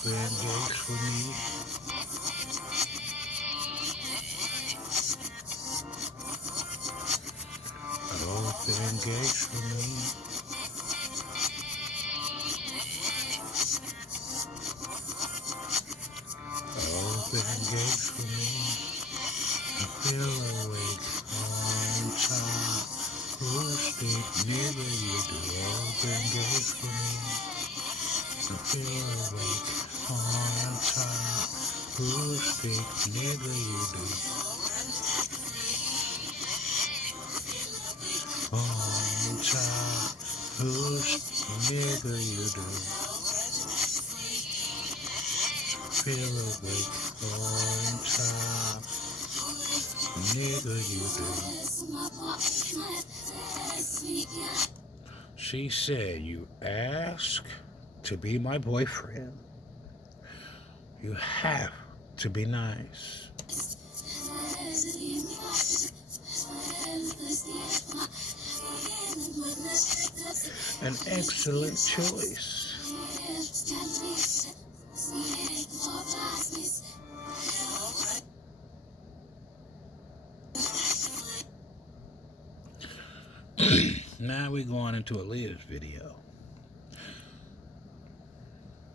Open gates for me. Open gates for me. Open gates for me. I feel awake on time. Push it, nigga, you do. Open gates for me. I feel awake on time. Push it, nigga, you do. On time. Push, nigga, you do. Feel awake on time. Nigga, you do. She said, you ask to be my boyfriend. You have to be nice. An excellent choice. Now we're going into Aaliyah's video.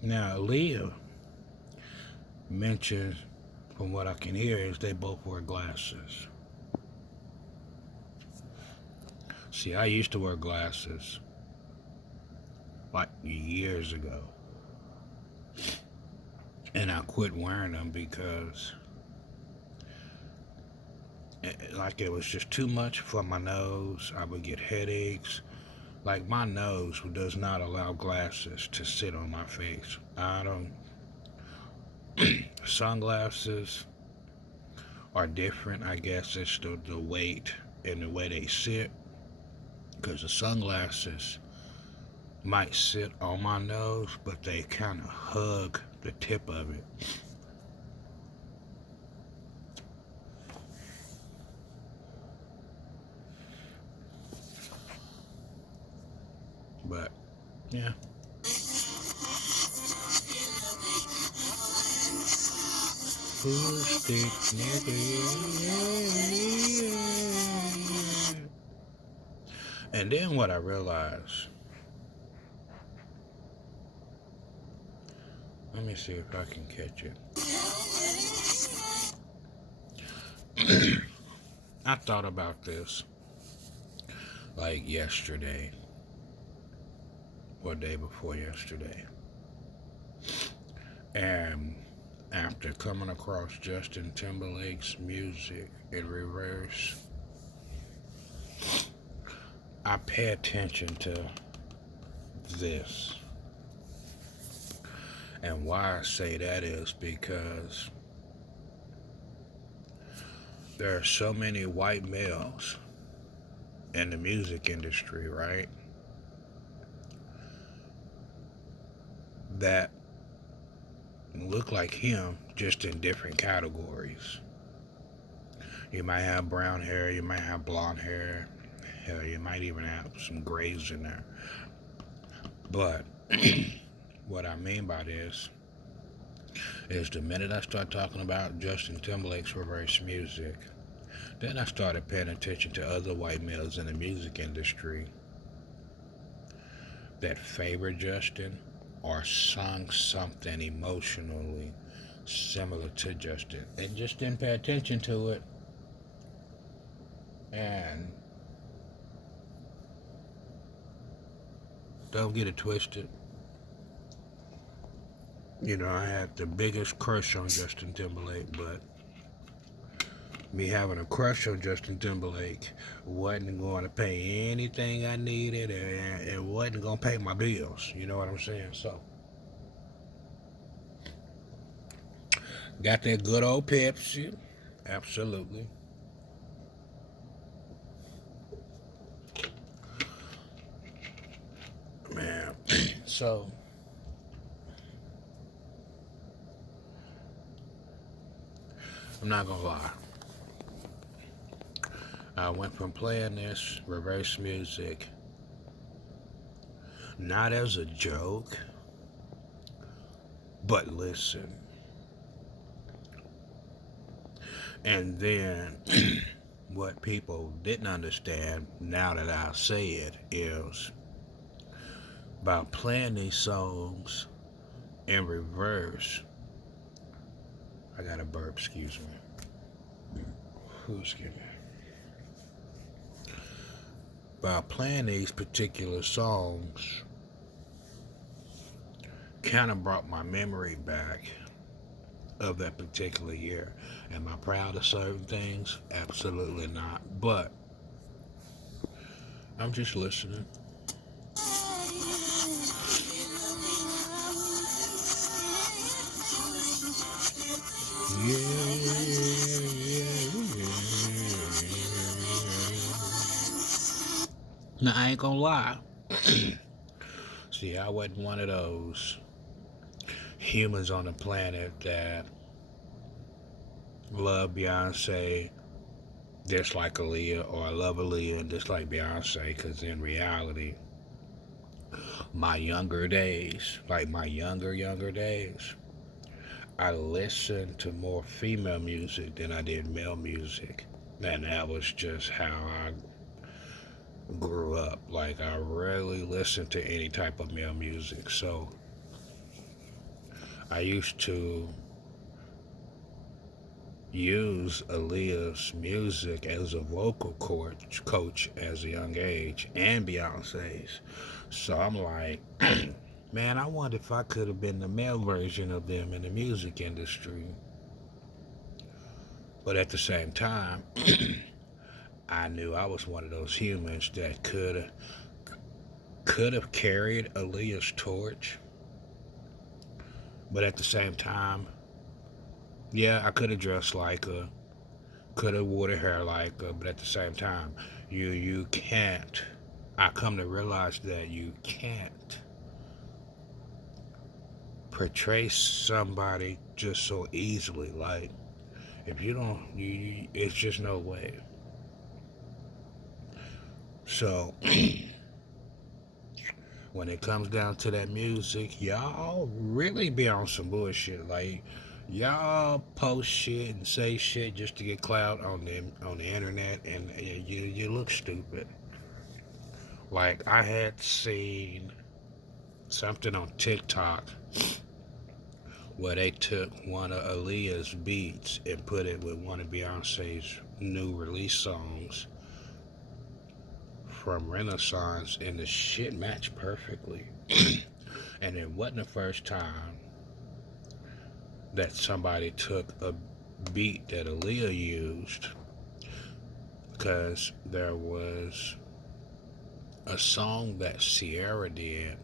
Now Aaliyah mentioned, from what I can hear, is they both wear glasses. See, I used to wear glasses like years ago. And I quit wearing them because it was just too much for my nose. I would get headaches. Like, my nose does not allow glasses to sit on my face. I don't. Sunglasses are different. I guess it's the weight and the way they sit. Because the sunglasses might sit on my nose, but they kind of hug the tip of it. But, yeah. And then what I realized, let me see if I can catch it. I thought about this like yesterday, or day before yesterday. And after coming across Justin Timberlake's music in reverse, I pay attention to this. And why I say that is because there are so many white males in the music industry, right, that look like him, just in different categories. You might have brown hair, you might have blonde hair, hell, you might even have some grays in there. But what I mean by this is the minute I start talking about Justin Timberlake's reverse music, then I started paying attention to other white males in the music industry that favor Justin or sung something emotionally similar to Justin, and just didn't pay attention to it. And don't get it twisted. You know, I had the biggest crush on Justin Timberlake, but me having a crush on Justin Timberlake wasn't going to pay anything I needed, and it wasn't going to pay my bills. You know what I'm saying? So, got that good old Pepsi. Absolutely. Man, so I'm not going to lie. I went from playing this reverse music not as a joke, But listen, and then what people didn't understand, now that I say it, is by playing these songs in reverse. I got a burp, excuse me. Excuse me. By playing these particular songs, kind of brought my memory back of that particular year. Am I proud of certain things? Absolutely not. But I'm just listening. Now, I ain't gonna lie. See, I wasn't one of those humans on the planet that love Beyonce, dislike Aaliyah, or I love Aaliyah and dislike Beyonce, because in reality, my younger days, like my younger days, I listened to more female music than I did male music. And that was just how I grew up. Like, I rarely listened to any type of male music. So, I used to use Aaliyah's music as a vocal coach as a young age, and Beyonce's. So, I'm like, man, I wonder if I could have been the male version of them in the music industry. But at the same time, I knew I was one of those humans that could have carried Aaliyah's torch. But at the same time, yeah, I could have dressed like her, could have wore the hair like her. But at the same time, you can't. I come to realize that you can't portray somebody just so easily. Like, if you don't, it's just no way. So, when it comes down to that music, y'all really be on some bullshit. Like, y'all post shit and say shit just to get clout on the internet, and you look stupid. Like, I had seen something on TikTok where they took one of Aaliyah's beats and put it with one of Beyonce's new release songs from Renaissance, and the shit matched perfectly. And it wasn't the first time that somebody took a beat that Aaliyah used, because there was a song that Ciara did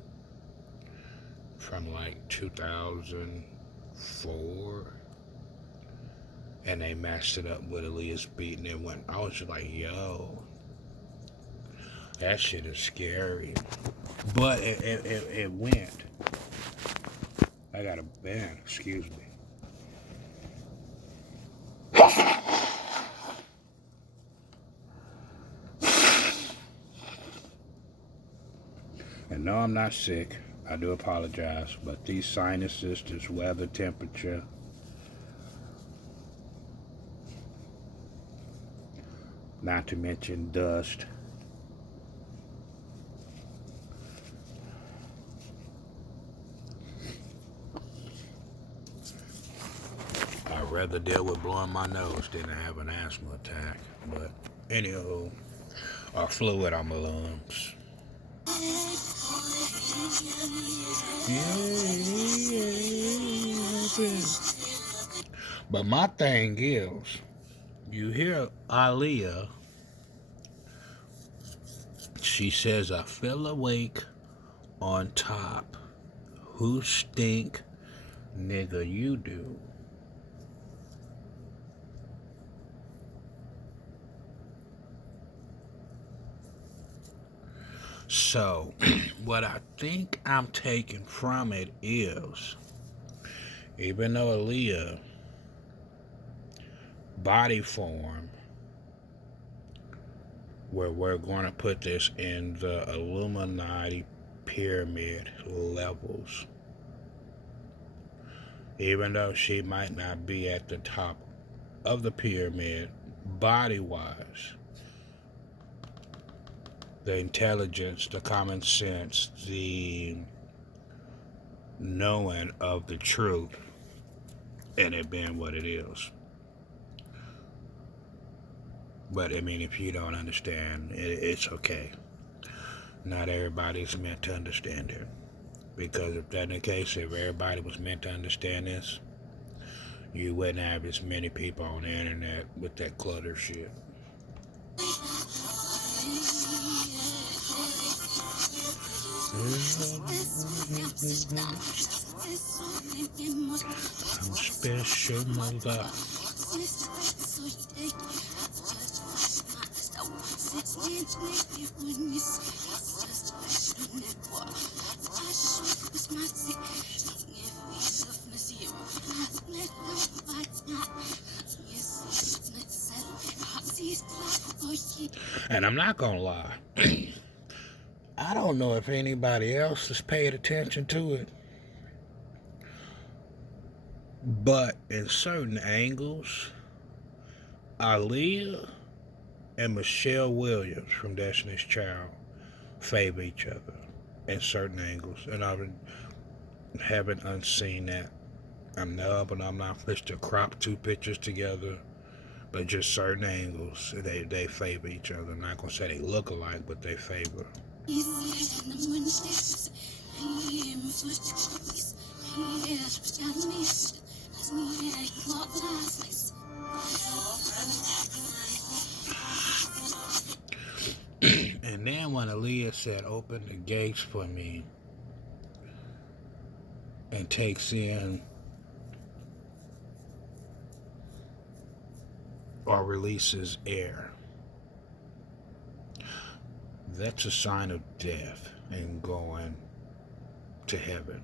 from like 2004, and they matched it up with Aaliyah's beat, and it went. I was just like, yo, that shit is scary. But it went. I got a band, excuse me. And no, I'm not sick. I do apologize. But these sinuses, this weather temperature, not to mention dust. I'd rather deal with blowing my nose than to have an asthma attack. But anywho, or fluid on my lungs. But my thing is, you hear Aaliyah, she says, I feel awake on top. Who stink? Nigga, you do. So, what I think I'm taking from it is, even though Aaliyah body form, where we're going to put this in the Illuminati pyramid levels, Even though she might not be at the top of the pyramid body-wise, the intelligence, the common sense, the knowing of the truth, and it being what it is. But I mean, if you don't understand, it's okay. Not everybody's meant to understand it. Because if that's the case, if everybody was meant to understand this, you wouldn't have as many people on the internet with that clutter shit. I'm special, mother. And I'm not gonna lie, I don't know if anybody else has paid attention to it, but in certain angles, Aaliyah and Michelle Williams from Destiny's Child favor each other in certain angles, and I haven't unseen that. I'm not supposed to crop two pictures together, but just certain angles, they favor each other. I'm not gonna say they look alike, but they favor. And then when Aaliyah said, "Open the gates for me," and takes in or releases air, that's a sign of death and going to heaven.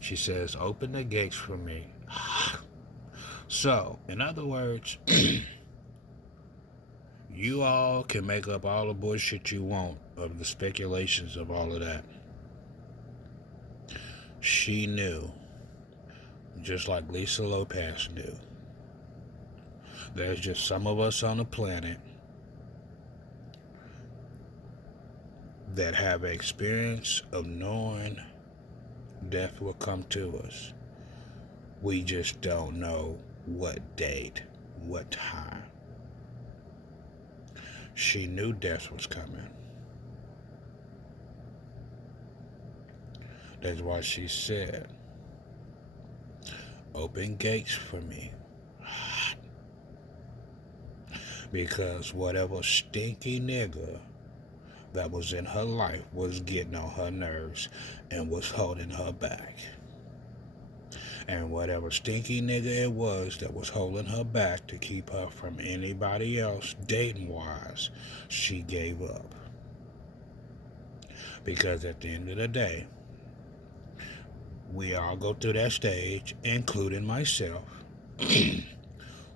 She says, "Open the gates for me." So, in other words, you all can make up all the bullshit you want of the speculations of all of that. She knew, just like Lisa Lopez knew, there's just some of us on the planet that have an experience of knowing death will come to us. We just don't know what date, what time. She knew death was coming. That's why she said, "Open gates for me." Because whatever stinky nigga that was in her life was getting on her nerves and was holding her back. And whatever stinky nigga it was that was holding her back to keep her from anybody else dating-wise, she gave up. Because at the end of the day, we all go through that stage, including myself,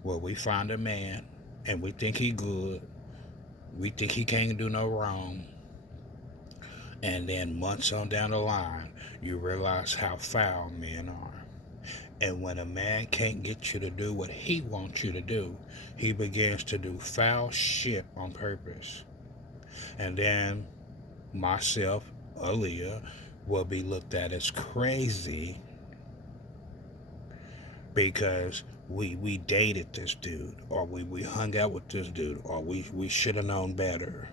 where we find a man and we think he good, we think he can't do no wrong, and then months on down the line, you realize how foul men are. And when a man can't get you to do what he wants you to do, he begins to do foul shit on purpose. And then myself, Aaliyah, will be looked at as crazy because we dated this dude, or we hung out with this dude, or we should have known better.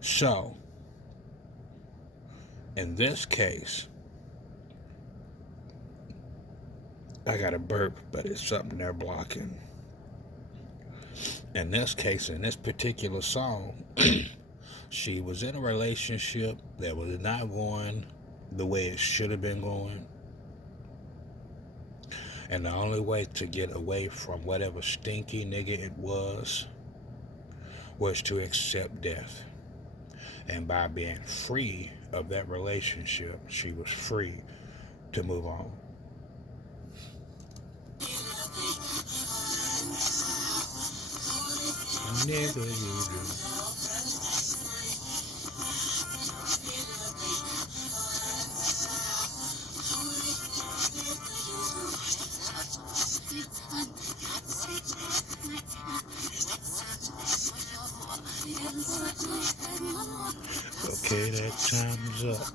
So, in this case, I got a burp, but it's something they're blocking. In this case, in this particular song, she was in a relationship that was not going the way it should have been going. And the only way to get away from whatever stinky nigga it was to accept death. And by being free of that relationship, she was free to move on. Nigga, you do. Time's up.